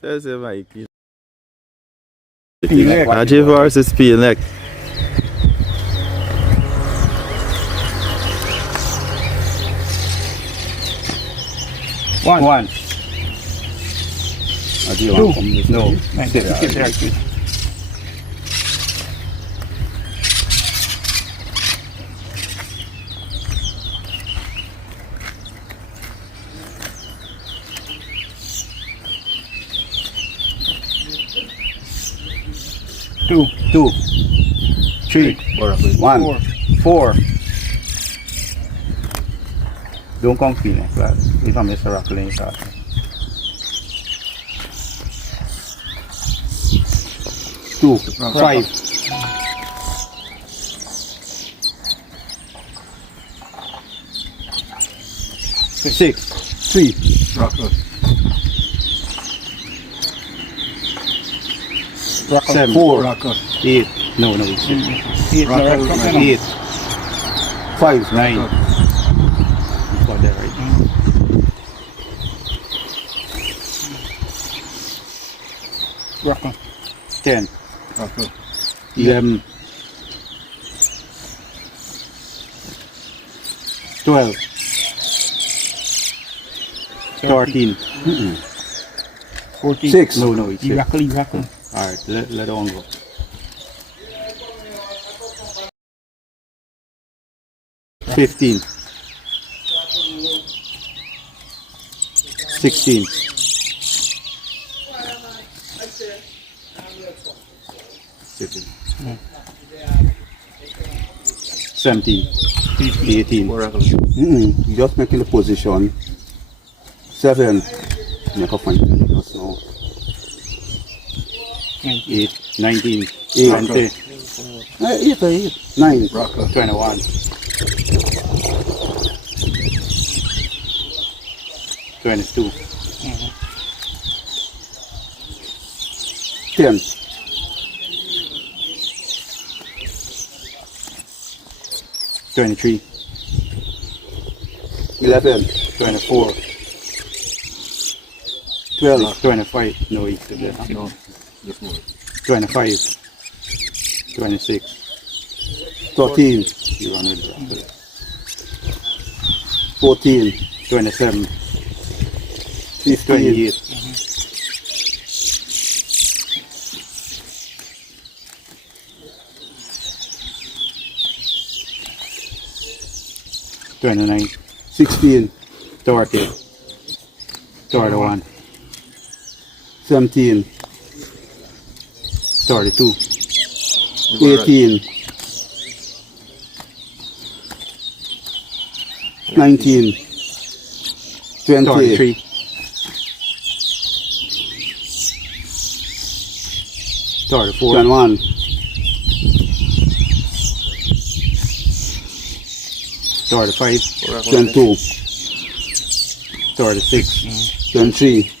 There's a mic. AJAY versus PEELNECK. One. Two. No. Two. Three. One. Four. Don't compete, class. If I'm Mr. Rockland, two. Five. Six. Three. Seven. Four. Eight. No. Eight. Five. Nine. You got that right. 10. 11. 12. 13. 14. 6. No. It's Miracle. Alright, let on go. 15. 16. 17. 18. Just making the position. 7. Make a point. No. 8. 19. 20. 8. 9. 21. 22. 10. 23. 11. 24. 12. 25. No, it's there. No. 25. 26. 13. You run it. 14. 27. 28. 29. 16. 30. 31. 17. 32. 18. 19. 20. 33. 34. 21. 35. 22. 36. 23.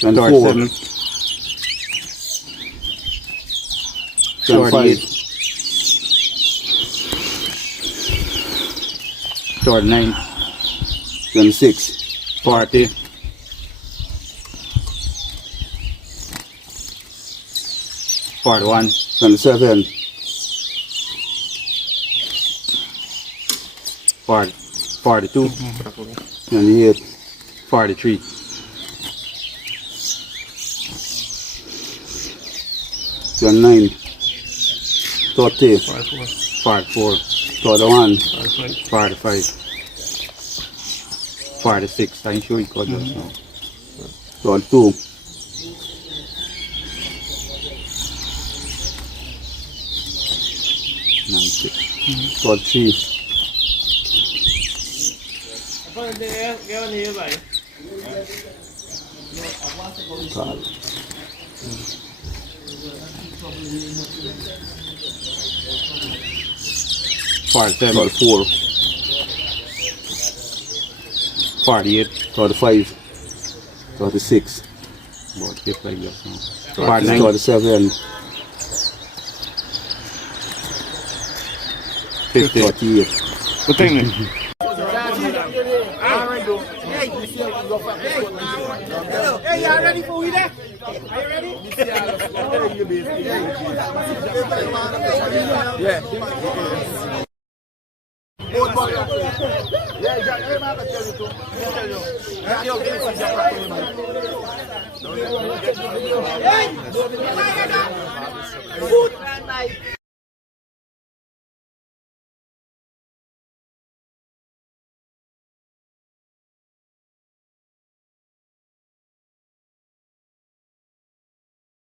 24. 25. 39. 26. 40. 41. 27. 42. 28. 43. 29. 30. 44. 41. 45. 46. I'm sure you got those now. 42. 43. 47. 44. 48, 35, 36, about just like that. 39, 37, 50. 48. What thing then? Hey, y'all ready for we there? Are you ready? Yeah.